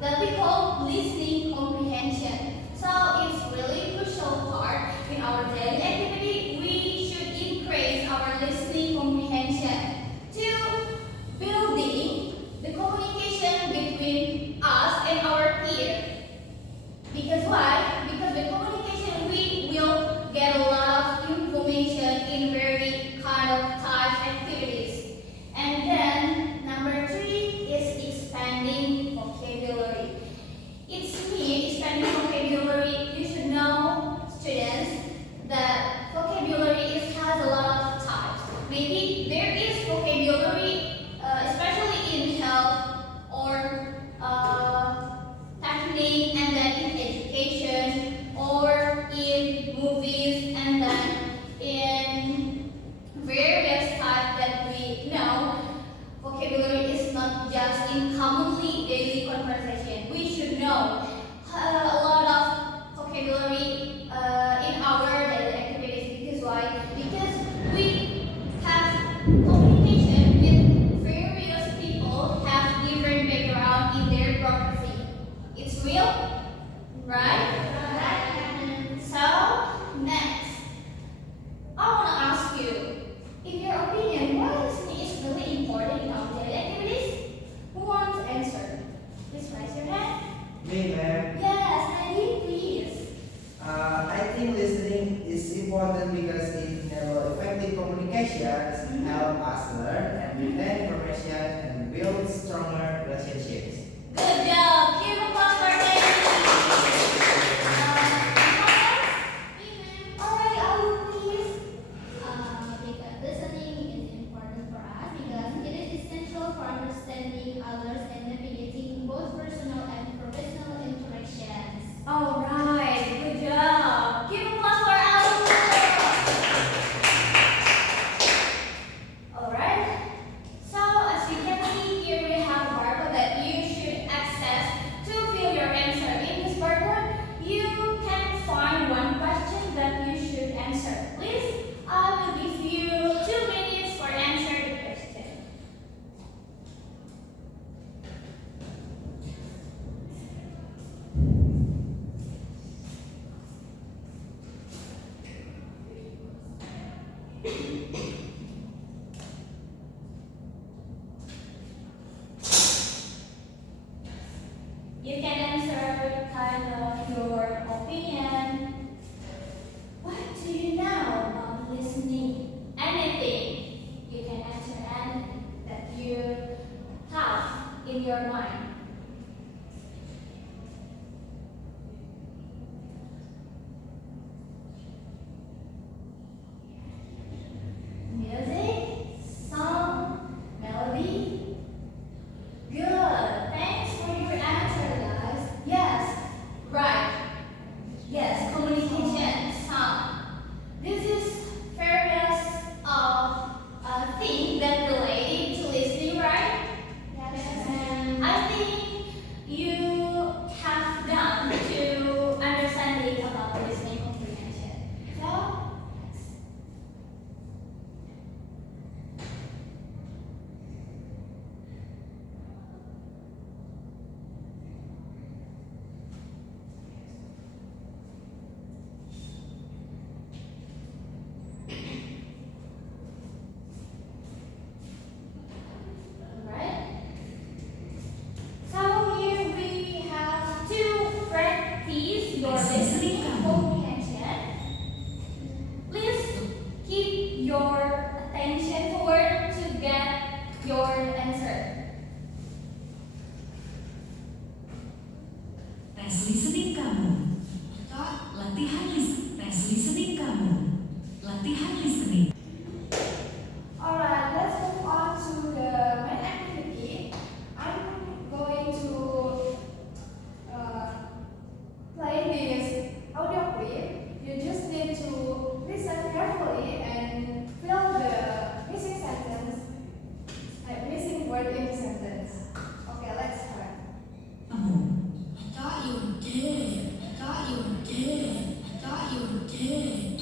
that we call listening comprehension. So it's really crucial part in our daily activity. We should increase our listening comprehension to building the communication between us and our peer. Because why? Because with communication we will get a lot of information in very kind of type activities. And then number 3 is expanding vocabulary. It's me expanding vocabulary. You should know, students, that vocabulary has a lot of types. Maybe there is vocabulary, especially in health or technique, and then in education or in movies, and then in various types that we know. Vocabulary is not just in commonly daily conversation. We should know a lot of vocabulary in our daily activities. Because why? Because we have communication with various people, have different background in their profession. It's real, right? Right. So next, I want to ask you, in your opinion, why listening is really important in our daily activities? Who wants to answer? Please raise your hand. Me, ma'am. Yes, Nadine, please. I think listening is important because it enables effective communication, help us learn and retain information, and build stronger relationships. Good job. Give a applause for Nadine. Alright, I will please. Because listening is important for us because it is essential for understanding others and navigating both personal and professional interactions. Alright, good job. Give a applause for Alifia. Alright. So as you can see here, we have a barcode that you should access to fill your answer. In this barcode, you can find one question that you should answer. Please, I will give you 2 minutes for answer the question. You can answer kind of your opinion. What do you know about listening? Anything. You can answer anything that you have in your mind. Music, song, melody. Good. Thanks for your answer, guys. Yes. Right. Yes, communication, sound. This is various of things that related to listening, right? Yes. And I think you have done to understanding about listening comprehension. So, alright. So here we have to practice your listening comprehension. Please keep your attention forward to get your answer. Tes listening kamu. Latihan tes listening kamu. Latihan listening. Alright, let's move on to the main activity. I'm going to play this audio clip. You just need to listen carefully and fill the missing sentence, missing word in the sentence. Okay, let's start. Kamu. I thought you were dead. I thought you were dead. I thought you were dead.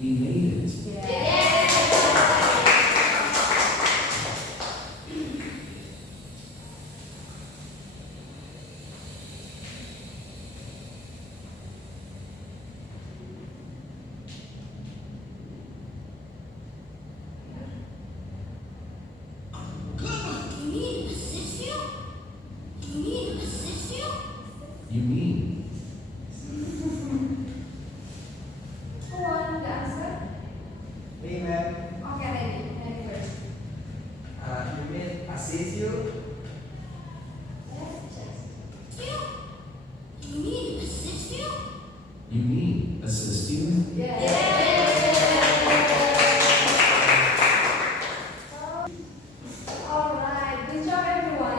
He made it. You mean? Who wants the answer? Me, ma'am. Okay, ready first. You mean assist you? You mean assist you? Alright, good job everyone.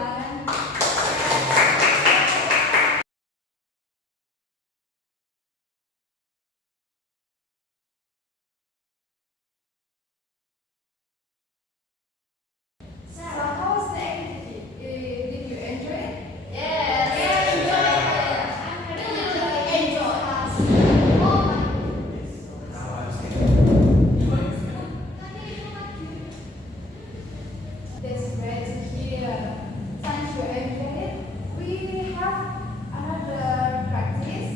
So how was the activity? Did you enjoy it? That's great to hear. Thanks for enjoying it. We have another practice.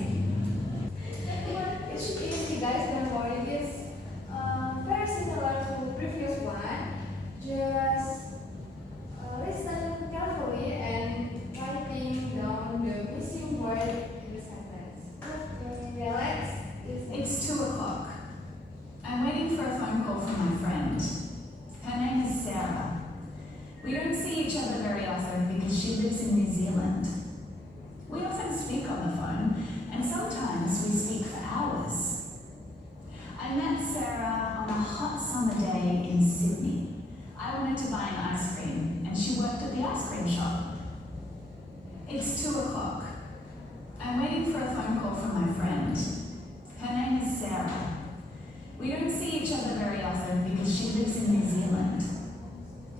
It's easy, guys. Don't worry. It's very similar to the previous one. Just listen carefully and writing down the missing word in the sentence. Okay, let's listen. It's 2 o'clock. I'm waiting for a phone call from my friend. Her name is Sarah. We don't see each other very often because she lives in New Zealand. We often speak on the phone, and sometimes we speak for hours. I met Sarah on a hot summer day in Sydney. I wanted to buy an ice cream, and she worked at the ice cream shop. It's 2 o'clock. I'm waiting for a phone call from my friend. Her name is Sarah. We don't see each other very often because she lives in New Zealand.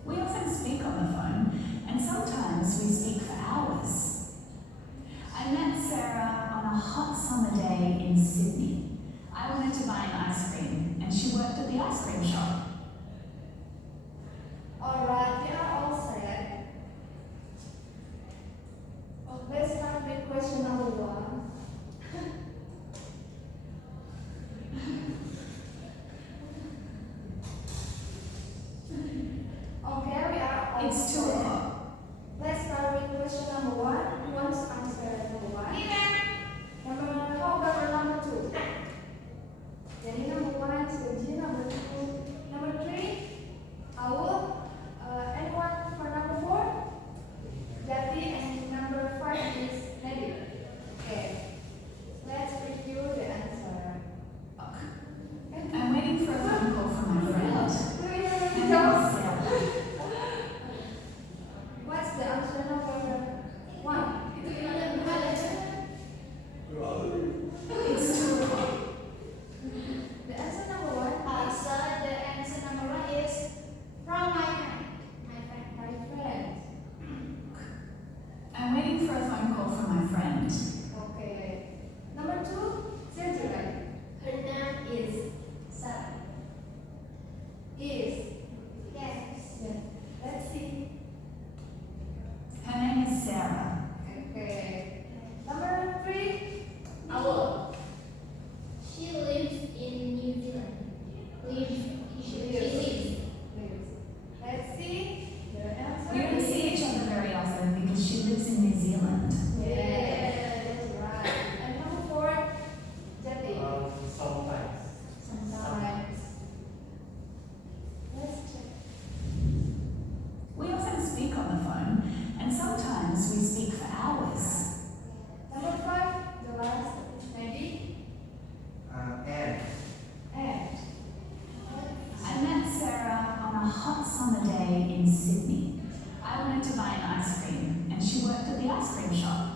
We often speak on the phone, and sometimes we speak for hours. I met Sarah on a hot summer day in Sydney. I wanted to buy an ice cream, and she worked at the ice cream shop. Alright, we are all set. Let's start with question number 1. Okay, we are all It's 2 set. o'clock. Let's start with question number 1. Who wants to answer number 1? Number 2. Jadi number 1 is Suji, number 2, number 3, Aul. Anyone for number 4? Jati, and number 5 is Nadi. Okay. Let's review the answer. I'm waiting for a phone call from my friend. Her name is Sarah. What's the answer number 1? It's 2 o'clock. The answer number 1 is From my friend. my friend. I'm waiting for a phone call from my friend. Okay. Number 2, Sergio, right? Her name is Sarah. Is. Yes. Yeah. Let's see. Her name is Sarah. Okay. Number 3, Aul. She lives in New Zealand. She lives. Let's see the answer. We don't see each other very often because she lives in New Zealand. Yeah, that's right. And number 4, Jati. Sometimes. Sometimes. Let's check. We often speak on the phone, and sometimes we speak for hours. Number 5, the last, Nadi. And. And. I met Sarah on a hot summer day in Sydney. I wanted to buy an ice cream, and she worked at the ice cream shop.